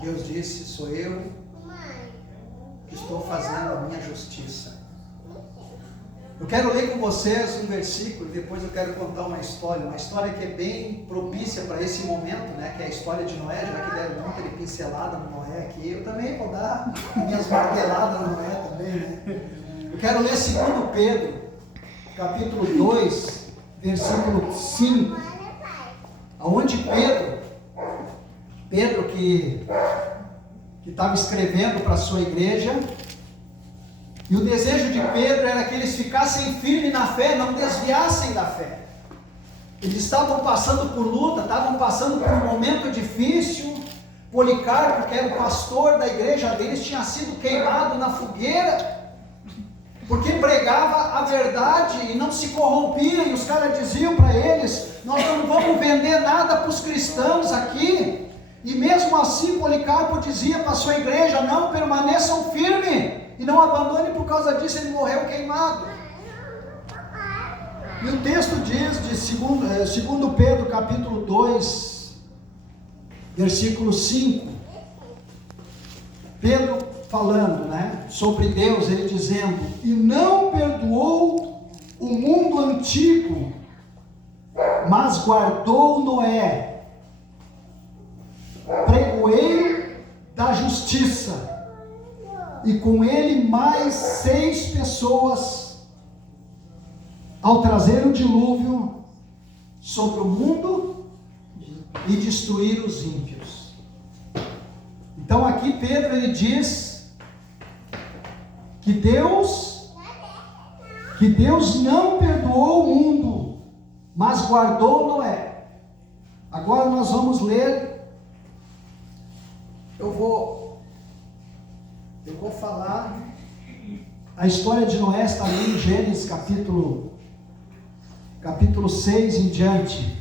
Deus disse: sou eu que estou fazendo a minha justiça. Eu quero ler com vocês um versículo, depois eu quero contar uma história que é bem propícia para esse momento, né? Que é a história de Noé, já que deram muita pincelada no Noé aqui. Eu também vou dar minhas marteladas no Noé também, né? Eu quero ler 2 Pedro, capítulo 2, versículo 5, aonde Pedro que estava escrevendo para a sua igreja, e o desejo de Pedro era que eles ficassem firmes na fé, não desviassem da fé. Eles estavam passando por luta, estavam passando por um momento difícil. Policarpo, que era o pastor da igreja deles, tinha sido queimado na fogueira, porque pregava a verdade e não se corrompia, e os caras diziam para eles: nós não vamos vender nada para os cristãos aqui. E mesmo assim Policarpo dizia para a sua igreja: não, permaneçam firmes e não abandone. Por causa disso ele morreu queimado. E o texto diz de 2 Pedro capítulo 2, versículo 5, Pedro falando, né, sobre Deus, ele dizendo: e não perdoou o mundo antigo, mas guardou Noé, pregoeiro da justiça, e com ele mais 6 pessoas, ao trazer o dilúvio sobre o mundo e destruir os ímpios. Então aqui Pedro ele diz que Deus não perdoou o mundo, mas guardou Noé. Agora nós vamos ler. Eu vou falar a história de Noé, está ali em Gênesis capítulo 6 em diante.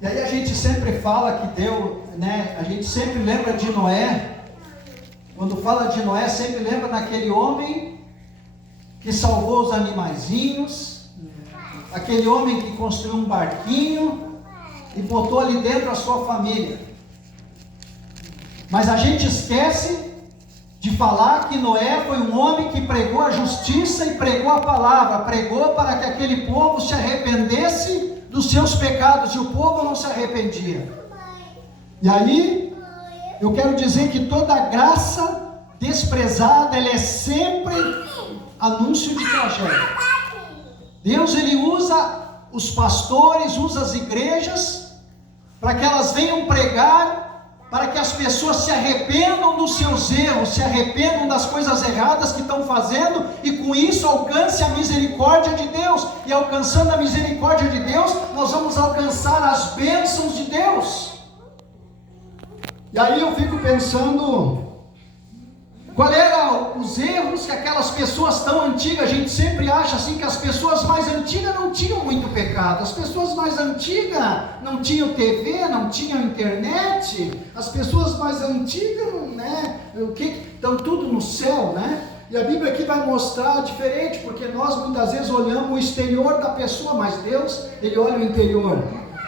E aí a gente sempre fala que Deus, né, a gente sempre lembra de Noé. Quando fala de Noé, sempre lembra daquele homem que salvou os animaizinhos, aquele homem que construiu um barquinho e botou ali dentro a sua família. Mas a gente esquece de falar que Noé foi um homem que pregou a justiça e pregou a palavra, pregou para que aquele povo se arrependesse dos seus pecados, e o povo não se arrependia. E aí, eu quero dizer que toda graça desprezada, ela é sempre anúncio de tragédia. Deus, ele usa os pastores, usa as igrejas, para que elas venham pregar, para que as pessoas se arrependam dos seus erros, se arrependam das coisas erradas que estão fazendo, e com isso alcance a misericórdia de Deus. E alcançando a misericórdia de Deus, nós vamos alcançar as bênçãos de Deus. E aí eu fico pensando, qual eram os erros que aquelas pessoas tão antigas, a gente sempre acha assim que as pessoas mais antigas não tinham muito pecado, as pessoas mais antigas não tinham TV, não tinham internet, as pessoas mais antigas, né, estão tudo no céu, né? E a Bíblia aqui vai mostrar diferente, porque nós muitas vezes olhamos o exterior da pessoa, mas Deus, ele olha o interior.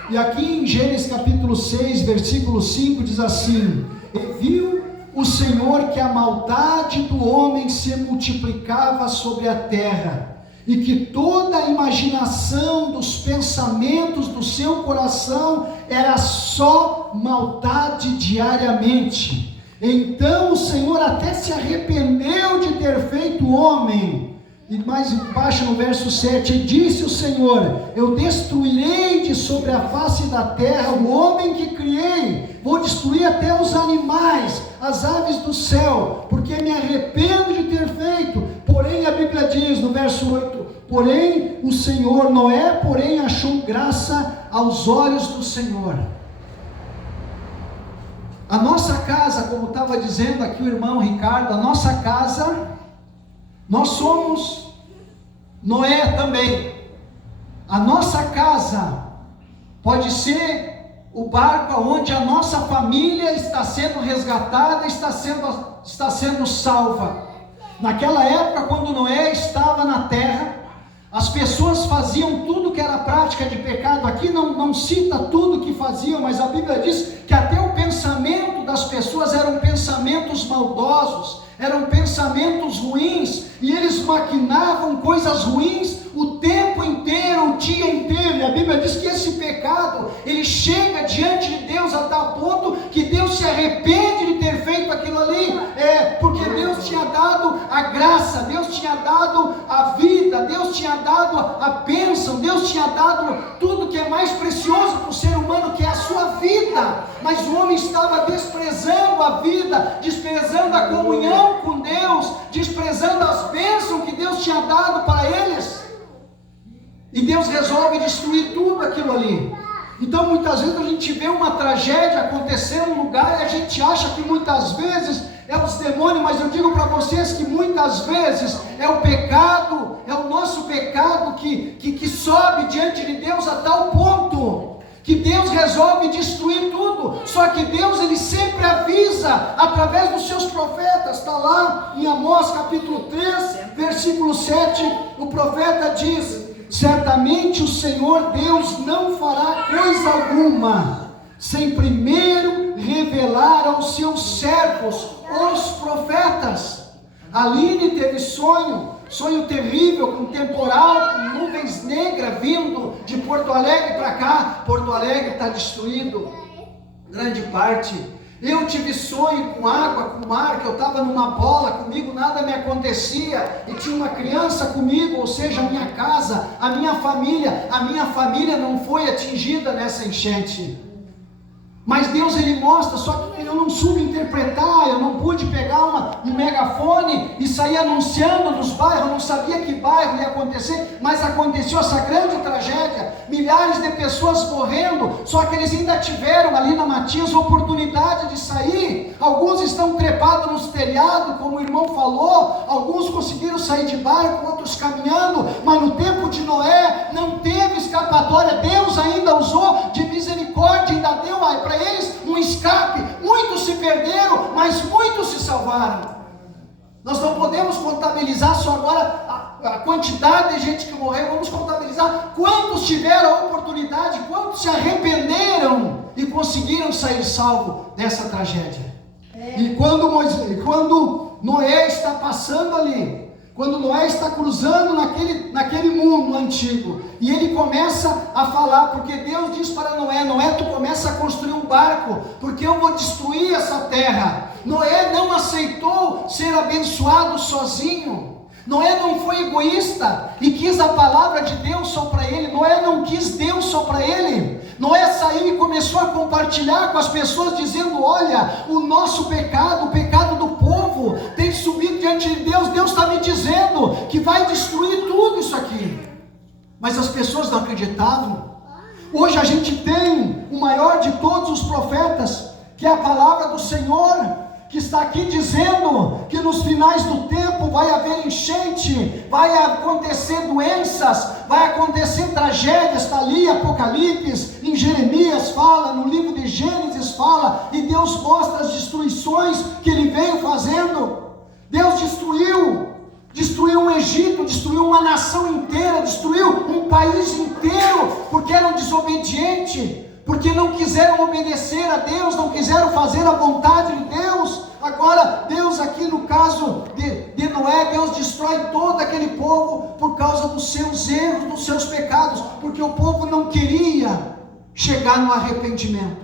E aqui em Gênesis capítulo 6, versículo 5 diz assim: e viu o Senhor que a maldade do homem se multiplicava sobre a terra, e que toda a imaginação dos pensamentos do seu coração era só maldade diariamente. Então o Senhor até se arrependeu de ter feito o homem. E mais embaixo no verso 7, disse o Senhor: eu destruirei de sobre a face da terra o homem que criei, vou destruir até os animais, as aves do céu, porque me arrependo de ter feito. Porém a Bíblia diz no verso 8, porém o Senhor, Noé porém achou graça aos olhos do Senhor. A nossa casa, como estava dizendo aqui o irmão Ricardo, a nossa casa, nós somos Noé também. A nossa casa pode ser o barco onde a nossa família está sendo resgatada, está sendo salva. Naquela época, quando Noé estava na terra, as pessoas faziam tudo que era prática de pecado. Aqui não cita tudo que faziam, mas a Bíblia diz que até o pensamento maldosos, eram pensamentos ruins, e eles maquinavam coisas ruins o tempo inteiro, o dia inteiro. E a Bíblia diz que esse pecado, ele chega diante de Deus a tal ponto que Deus se arrepende de ter feito aquilo ali, porque Deus tinha dado a graça, Deus tinha dado a vida, Deus tinha dado a bênção, Deus tinha dado tudo que é mais precioso para o ser humano, que é a sua vida, mas o homem estava desprezando a vida, desprezando a comunhão com Deus, desprezando as bênçãos que Deus tinha dado para eles. E Deus resolve destruir tudo aquilo ali. Então muitas vezes a gente vê uma tragédia acontecer em um lugar e a gente acha que muitas vezes é os demônios, mas eu digo para vocês que muitas vezes é o pecado, é o nosso pecado que sobe diante de Deus a tal ponto que Deus resolve destruir tudo. Só que Deus, ele sempre avisa através dos seus profetas. Está lá em Amós capítulo 3, versículo 7, o profeta diz: certamente o Senhor Deus não fará coisa alguma sem primeiro revelar aos seus servos, os profetas. Aline teve sonho terrível, com temporal, com nuvens negras vindo de Porto Alegre para cá. Porto Alegre está destruído, grande parte. Eu tive sonho com água, com mar, que eu estava numa bola, comigo nada me acontecia, e tinha uma criança comigo, ou seja, a minha casa, a minha família não foi atingida nessa enchente. Mas Deus, ele mostra, só que eu não soube interpretar, eu não pude pegar um megafone e sair anunciando nos bairros, eu não sabia que bairro ia acontecer, mas aconteceu essa grande tragédia, milhares de pessoas morrendo, só que eles ainda tiveram ali na Matias oportunidade de sair. Alguns estão trepados nos telhados, como o irmão falou, alguns conseguiram sair de barco, outros caminhando, mas no tempo de Noé não teve escapatória. Deus ainda usou de misericórdia, ainda deu para eles um escape. Muitos se perderam, mas muitos se salvaram. Nós não podemos contabilizar só agora a quantidade de gente que morreu, vamos contabilizar quantos tiveram a oportunidade, quantos se arrependeram e conseguiram sair salvo dessa tragédia. E quando Noé está passando ali, quando Noé está cruzando naquele mundo antigo, e ele começa a falar, porque Deus diz para Noé: Noé, tu começa a construir um barco, porque eu vou destruir essa terra. Noé não aceitou ser abençoado sozinho. Noé não foi egoísta e quis a palavra de Deus só para ele. Noé não quis Deus só para ele. Noé saiu e começou a compartilhar com as pessoas, dizendo: olha, o nosso pecado, o pecado do povo tem subido diante de Deus. Deus está me dizendo que vai destruir tudo isso aqui. Mas as pessoas não acreditavam. Hoje a gente tem o maior de todos os profetas, que é a palavra do Senhor, que está aqui dizendo que nos finais do tempo vai haver enchente, vai acontecer doenças, vai acontecer tragédias. Está ali Apocalipse, em Jeremias fala, no livro de Gênesis fala, e Deus mostra as destruições que ele veio fazendo. Deus destruiu o Egito, destruiu uma nação inteira, destruiu um país inteiro, porque eram desobedientes, porque não quiseram obedecer a Deus, não quiseram fazer a vontade de Deus. Agora Deus, aqui no caso de Noé, Deus destrói todo aquele povo por causa dos seus erros, dos seus pecados, porque o povo não queria chegar no arrependimento.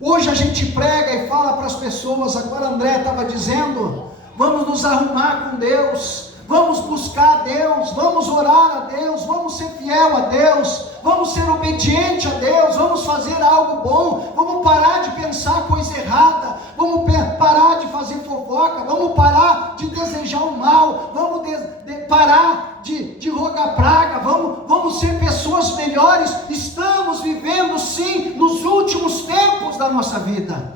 Hoje a gente prega e fala para as pessoas, agora André estava dizendo, vamos nos arrumar com Deus, vamos buscar a Deus, vamos orar a Deus, vamos ser fiel a Deus, vamos ser obediente a Deus, vamos fazer algo bom, vamos parar de pensar coisa errada, vamos parar de fazer fofoca, vamos parar de desejar o mal, vamos parar de rogar praga, vamos ser pessoas melhores. Estamos vivendo sim nos últimos tempos da nossa vida.